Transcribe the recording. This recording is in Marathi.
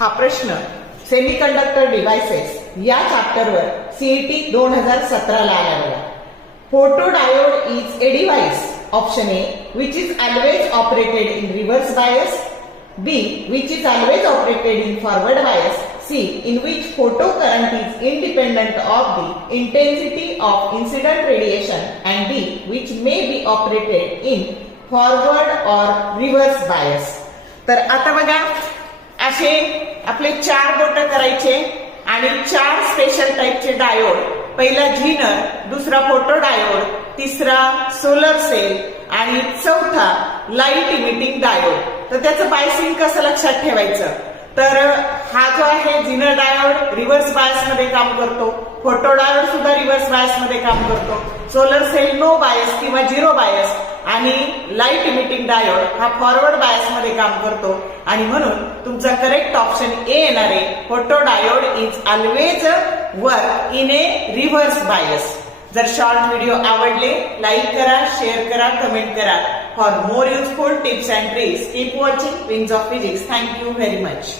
हा प्रश्न सेमीकंडक्टर डिव्हाइसेस या चॅप्टरवर सीईटी 2017 ला आला बघा. Photodiode is a device. Option A which is always operated in reverse bias. B which is always operated in forward bias. C in which photo current is independent of the intensity of incident radiation. And D which may be operated in forward or reverse bias. तर आता बघा असे आपले 4 बोट करायचे आणि 4 स्पेशल टाइपचे डायोड. पहिला झिनर, दुसरा फोटो डायोड, तिसरा सोलर सेल आणि चौथा लाईट इमिटिंग डायोड. तर त्याचं बायसिंग कसं लक्षात ठेवायचं, तर हा जो आहे झिनर डायोड रिव्हर्स बायस मध्ये काम करतो, फोटो डायोड सुद्धा रिव्हर्स बायस मध्ये काम करतो, सोलर सेल नो बायस किंवा झिरो बायस आणि लाईट इमिटिंग डायोड हा फॉरवर्ड बायस मध्ये काम करतो. आणि म्हणून तुमचा करेक्ट ऑप्शन ए येणार आहे. Photo diode is always work in A reverse bias. जर शॉर्ट व्हिडिओ आवडले लाईक करा, शेअर करा, कमेंट करा. For more useful tips and tricks keep watching wings of physics. Thank you very much.